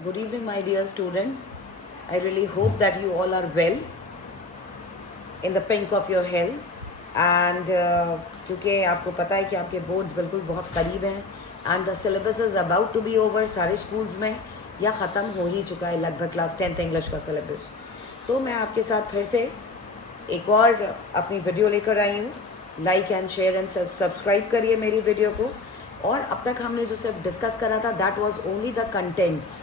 Good evening, my dear students. I really hope that you all are well in the pink of your health. And क्योंकि आपको पता है कि आपके boards बिल्कुल बहुत करीब हैं and the syllabus is about to be over सारे स्कूल्स में या ख़त्म हो ही चुका है लगभग क्लास 10th इंग्लिश का सिलेबस। तो मैं आपके साथ फिर से एक और अपनी वीडियो लेकर आई हूँ। Like and share and subscribe करिए मेरी वीडियो को। और अब तक हमने जो सिर्फ डिस्कस करा था that was only the contents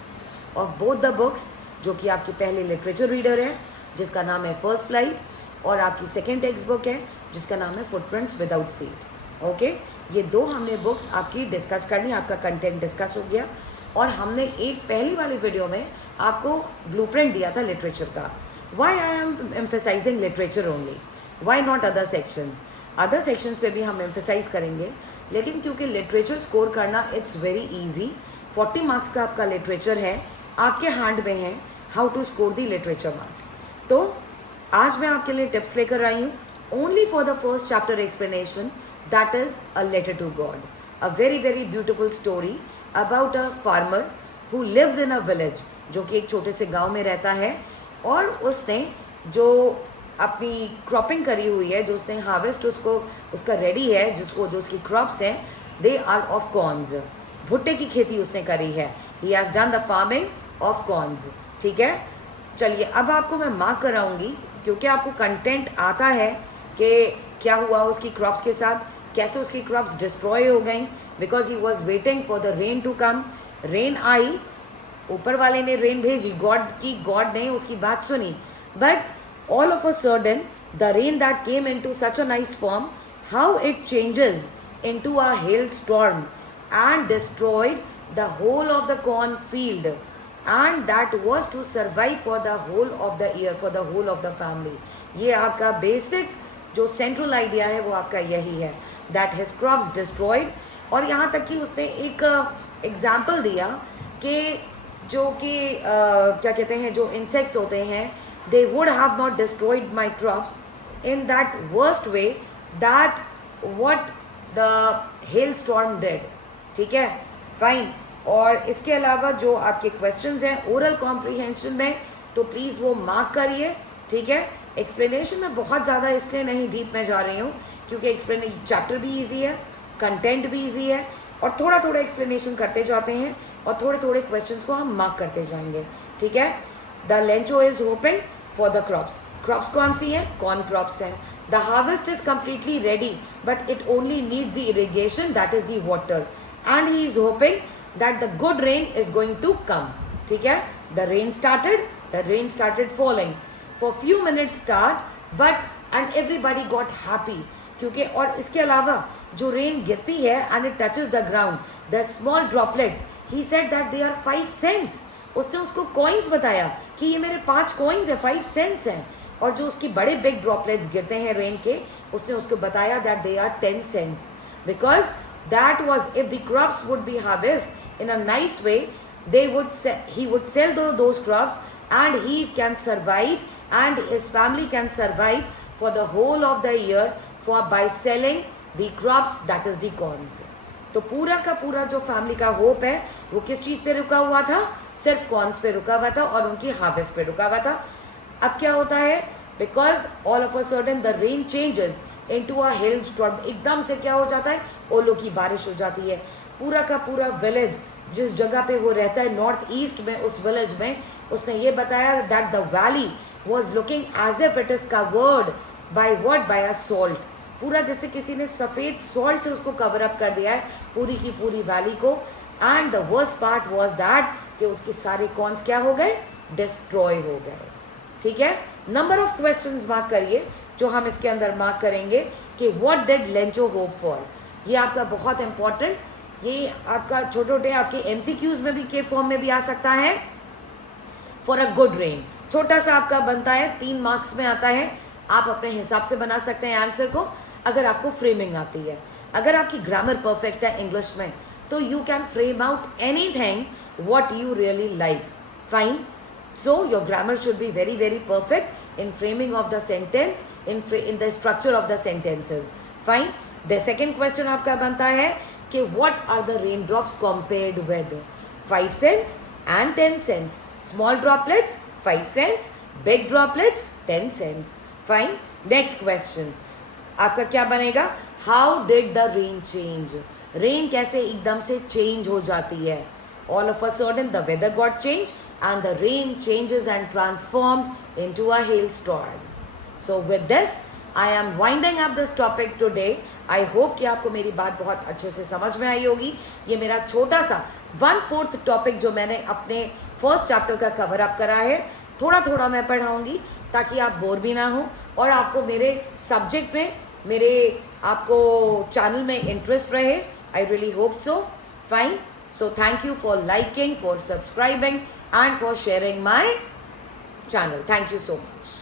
of both the books, जो कि आपकी पहली लिटरेचर रीडर है जिसका नाम है फर्स्ट फ्लाइट, और आपकी सेकेंड टेक्स्ट बुक है जिसका नाम है फुटप्रिंट्स विदाउट फीट। ओके, ये दो हमने बुक्स आपकी डिस्कस करनी, आपका कंटेंट डिस्कस हो गया। और हमने एक पहली वाली वीडियो में आपको ब्लूप्रिंट दिया था लिटरेचर का। Why I am emphasizing literature only, why not other sections. Other sections पे भी हम एम्फेसाइज करेंगे, लेकिन क्योंकि लिटरेचर स्कोर करना इट्स वेरी ईजी। 40 मार्क्स का आपका लिटरेचर है, आपके हैंड में है how to score the literature marks. तो आज मैं आपके लिए टिप्स लेकर आई हूँ only for the first chapter explanation, that is a letter to God, a very very beautiful story about a farmer who lives in a village, जो कि एक छोटे से गांव में रहता है। और उसने जो अपनी क्रॉपिंग करी हुई है, जो उसने हार्वेस्ट उसको उसका रेडी है, जिसको जो उसकी क्रॉप्स हैं दे आर ऑफ कॉर्न्स, भुट्टे की खेती उसने करी है। He has done the farming of corns. ठीक है, चलिए अब आपको मैं मार्क कराऊंगी, क्योंकि आपको कंटेंट आता है कि क्या हुआ उसकी क्रॉप्स के साथ, कैसे उसकी क्रॉप्स डिस्ट्रॉय हो गई because he was waiting for the rain to come. Rain आई, ऊपर वाले ने रेन भेजी, गॉड ने उसकी बात सुनी, but all of a sudden the rain that came into such a nice form, how it changes into a hailstorm and destroyed the whole of the corn field, and that was to survive for the whole of the year, for the whole of the family. ये आपका basic जो central idea है वो आपका यही है, that his crops destroyed. और यहाँ तक कि उसने एक एग्जाम्पल दिया कि जो कि क्या कहते हैं, जो इंसेक्ट्स होते हैं, they would have not destroyed my crops in that worst way that what the hailstorm did. ठीक है, फाइन। और इसके अलावा जो आपके क्वेश्चंस हैं ओरल कॉम्प्रीहेंशन में, तो प्लीज़ वो मार्क करिए। ठीक है, एक्सप्लेनेशन में बहुत ज़्यादा इसलिए नहीं डीप में जा रही हूँ क्योंकि चैप्टर भी ईजी है, कंटेंट भी ईजी है, और थोड़ा थोड़ा एक्सप्लेनेशन करते जाते हैं और थोड़े थोड़े क्वेश्चंस को हम मार्क करते जाएंगे। ठीक है, the Lencho is open for the crops. Crops कौन सी हैं? कॉर्न क्रॉप्स हैं। The harvest is completely ready but it only needs the irrigation, that is the water, and he is hoping that the good rain is going to come. ठीक है, the rain started falling for few minutes start but and everybody got happy, क्योंकि और इसके अलावा जो rain गिरती है and it touches the ground, the small droplets, he said that they are 5 cents. उसने उसको कॉइन्स बताया कि ये मेरे 5 कॉइन्स है, 5 सेंट्स हैं। और जो उसकी बड़े बिग ड्रॉपलेट्स गिरते हैं रेन के, उसने उसको बताया that they are 10 cents, because that was if the crops would be harvest in a nice way, he would sell those crops and he can survive and his family can survive for the whole of the year for by selling the crops, that is the corns. तो पूरा का पूरा जो family का hope है वो किस चीज़ पे रुका हुआ था? सिर्फ कॉर्न्स पे रुका हुआ था और उनकी हार्वेस्ट पे रुका हुआ था। अब क्या होता है, because all of a sudden the rain changes into a hail storm, एकदम से क्या हो जाता है, ओलों की बारिश हो जाती है। पूरा का पूरा विलेज जिस जगह पे वो रहता है नॉर्थ ईस्ट में, उस विलेज में उसने ये बताया that the valley was looking as if it is covered by what, by a salt. पूरा जैसे किसी ने सफ़ेद सॉल्ट से उसको कवर अप कर दिया है पूरी की पूरी वैली को। And the worst part was that कि उसके सारे कॉर्न्स क्या हो गए, डिस्ट्रॉय हो गए। ठीक है, नंबर ऑफ क्वेश्चंस मार्क करिए जो हम इसके अंदर मार्क करेंगे कि what did Lencho hope for. ये आपका बहुत इंपॉर्टेंट, ये आपका छोटे छोटे आपके एमसीक्यूज में भी के फॉर्म में भी आ सकता है। फॉर अ गुड रेन, छोटा सा आपका बनता है, 3 मार्क्स में आता है। आप अपने हिसाब से बना सकते हैं आंसर को, अगर आपको फ्रेमिंग आती है। अगर आपकी ग्रामर परफेक्ट है इंग्लिश में, तो you can frame out anything what you really like. Fine, so your grammar should be very very perfect in framing of the sentence, in the structure of the sentences. Fine, the second question आपका बनता है कि what are the rain drops compared with? 5 सेंट्स, and 10 cents. Small droplets 5 cents, big droplets 10 cents. Fine. Next questions. आपका क्या बनेगा? How did the rain change? Rain कैसे एकदम से चेंज हो जाती है? All of a sudden the weather got change and the rain changes and transformed into a hail storm. So with this I am winding up this topic today. I hope कि आपको मेरी बात बहुत अच्छे से समझ में आई होगी. ये मेरा छोटा सा 1/4 टॉपिक जो मैंने अपने फर्स्ट चैप्टर का कवर अप करा है, थोड़ा थोड़ा मैं पढ़ाऊँगी ताकि आप बोर भी ना हो और आपको मेरे सब्जेक्ट में, मेरे आपको चैनल में इंटरेस्ट रहे. I really hope so. Fine. So thank you for liking, for subscribing and for sharing my channel. Thank you so much.